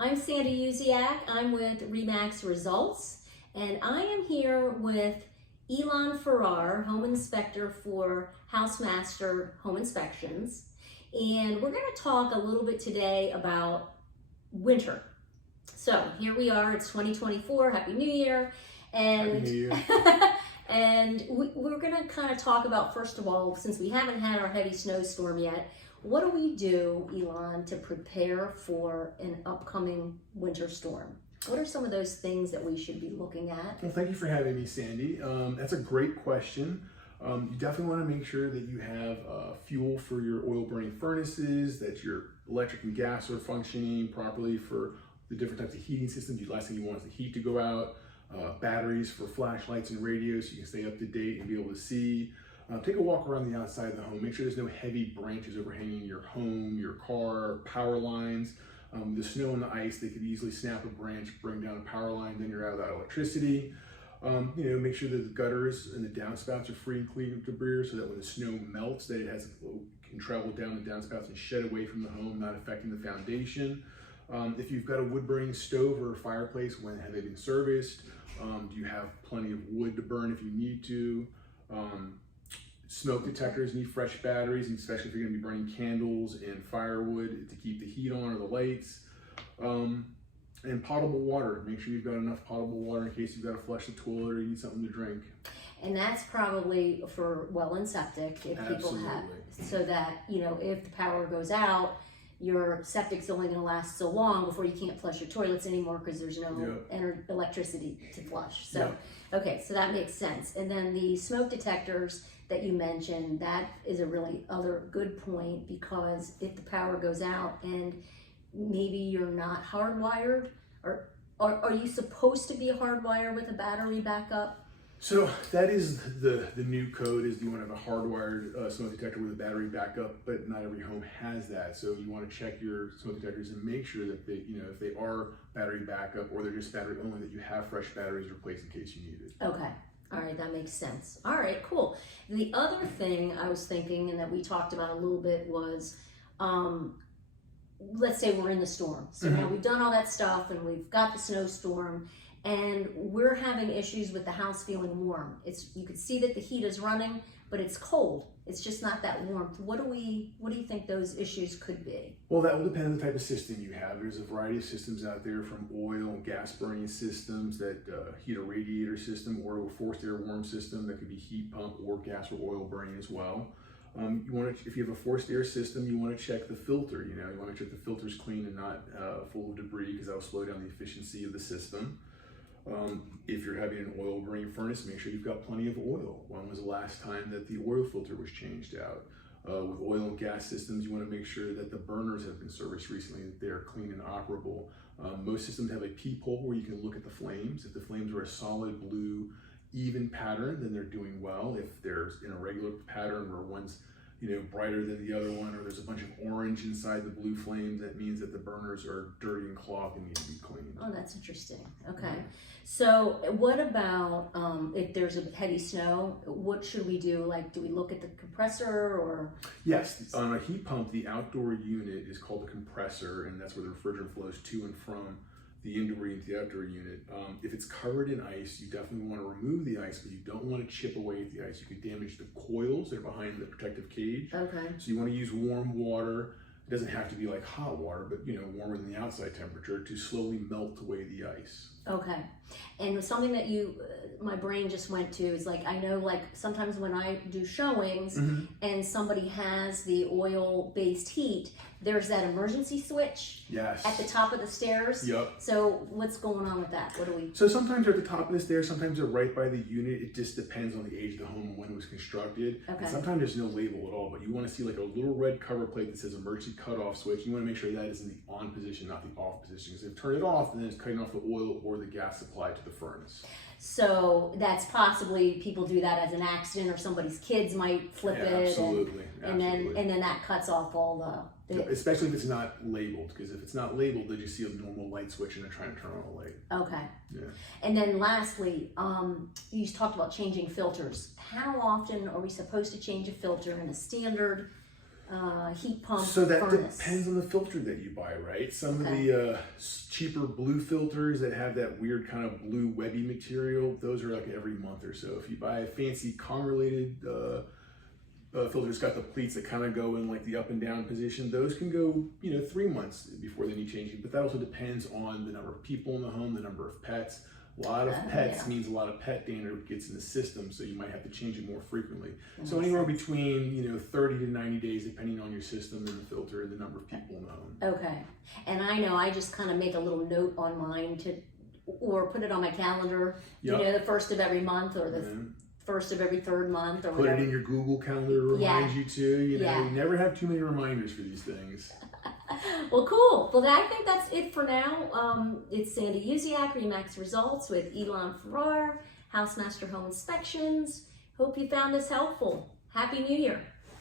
I'm Sandy Uziak. I'm with Remax Results, and I am here with Elon Farrar, Home Inspector for HouseMaster Home Inspections. And we're going to talk a little bit today about winter. So here we are, it's 2024, Happy New Year. And Happy New Year. And we're going to kind of talk about, first of all, since we haven't had our heavy snowstorm yet, what do we do, Elon, to prepare for an upcoming winter storm? What are some of those things that we should be looking at? Well, thank you for having me, Sandy. That's a great question. You definitely want to make sure that you have fuel for your oil burning furnaces, that your electric and gas are functioning properly for the different types of heating systems. The last thing you want is the heat to go out. Batteries for flashlights and radios so you can stay up to date and be able to see. Take a walk around the outside of the home. Make sure there's no heavy branches overhanging your home, your car, power lines. The snow and the ice, they could easily snap a branch, bring down a power line, then you're out of that electricity. Make sure that the gutters and the downspouts are free and clean of debris so that when the snow melts, that it can travel down the downspouts and shed away from the home, not affecting the foundation. If you've got a wood burning stove or a fireplace, when have they been serviced? Do you have plenty of wood to burn if you need to? Smoke detectors need fresh batteries, and especially if you're going to be burning candles and firewood to keep the heat on or the lights. And potable water. Make sure you've got enough potable water in case you've got to flush the toilet or you need something to drink. And that's probably for well and septic if people have, so that, if the power goes out, your septic's only going to last so long before you can't flush your toilets another because there's no electricity to flush. So, okay, so that makes sense. And then the smoke detectors that you mentioned, that is a really other good point, because if the power goes out and maybe you're not hardwired, or are you supposed to be hardwired with a battery backup? So that is the new code, is you want to have a hardwired smoke detector with a battery backup, but not every home has that. So you want to check your smoke detectors and make sure that they, if they are battery backup or they're just battery only, that you have fresh batteries replaced in case you need it. Okay. All right, that makes sense. All right, cool. The other thing I was thinking, and that we talked about a little bit, was let's say we're in the storm. So now we've done all that stuff and we've got the snowstorm, and we're having issues with the house feeling warm. You could see that the heat is running, but it's cold. It's just not that warmth. What do you think those issues could be? Well, that will depend on the type of system you have. There's a variety of systems out there, from oil and gas burning systems that heat a radiator system, or a forced air warm system that could be heat pump or gas or oil burning as well. If you have a forced air system, you want to check the filter. You want to make sure the filter's clean and not full of debris, because that will slow down the efficiency of the system. If you're having an oil burning furnace, make sure you've got plenty of oil. When was the last time that the oil filter was changed out? With oil and gas systems, you want to make sure that the burners have been serviced recently, that they're clean and operable. Most systems have a peephole where you can look at the flames. If the flames are a solid blue, even pattern, then they're doing well. If there's an irregular pattern where one's brighter than the other one, or there's a bunch of orange inside the blue flame, that means that the burners are dirty and clogged and need to be cleaned. Oh, that's interesting. Okay. So what about if there's a heavy snow, what should we do? Like, do we look at the compressor or? Yes, on a heat pump, the outdoor unit is called the compressor, and that's where the refrigerant flows to and from the indoor unit to the outdoor unit. If it's covered in ice, you definitely want to remove the ice, but you don't want to chip away at the ice. You could damage the coils that are behind the protective cage. Okay. So you want to use warm water. It doesn't have to be like hot water, but warmer than the outside temperature, to slowly melt away the ice. Okay. And something that my brain just went to is, like, I know, like, sometimes when I do showings and somebody has the oil-based heat, there's that emergency switch at the top of the stairs. Yep. So what's going on with that? What do we? So sometimes they're at the top of the stairs, sometimes they're right by the unit. It just depends on the age of the home and when it was constructed. Okay. And sometimes there's no label at all, but you want to see like a little red cover plate that says emergency cutoff switch. You want to make sure that is in the on position, not the off position. Because if you turn it off, then it's cutting off the oil or the gas supply to the furnace. So that's possibly, people do that as an accident, or somebody's kids might flip it. Absolutely. And then that cuts off all the especially if it's not labeled, because if it's not labeled, then you see a normal light switch and they're trying to turn on a light. Okay. Yeah. And then lastly, you talked about changing filters. How often are we supposed to change a filter in a standard heat pump So that furnace. depends on the filter that you buy, right? Some Okay. of the cheaper blue filters that have that weird kind of blue webby material, those are like every month or so. If you buy a fancy Kong-related filter, it's got the pleats that kind of go in like the up and down position. Those can go, 3 months before they need changing. But that also depends on the number of people in the home, the number of pets. A lot of pets means a lot of pet dander gets in the system, so you might have to change it more frequently. So anywhere between 30 to 90 days, depending on your system and the filter and the number of people in the home. Okay. And I know I just kind of make a little note on mine or put it on my calendar, the first of every month or the first of every third month or whatever. Put it in your Google Calendar to remind you to. You never have too many reminders for these things. Well, cool. Well, I think that's it for now. It's Sandy Uziak, Remax Results with Elon Farrar, HouseMaster Home Inspections. Hope you found this helpful. Happy New Year.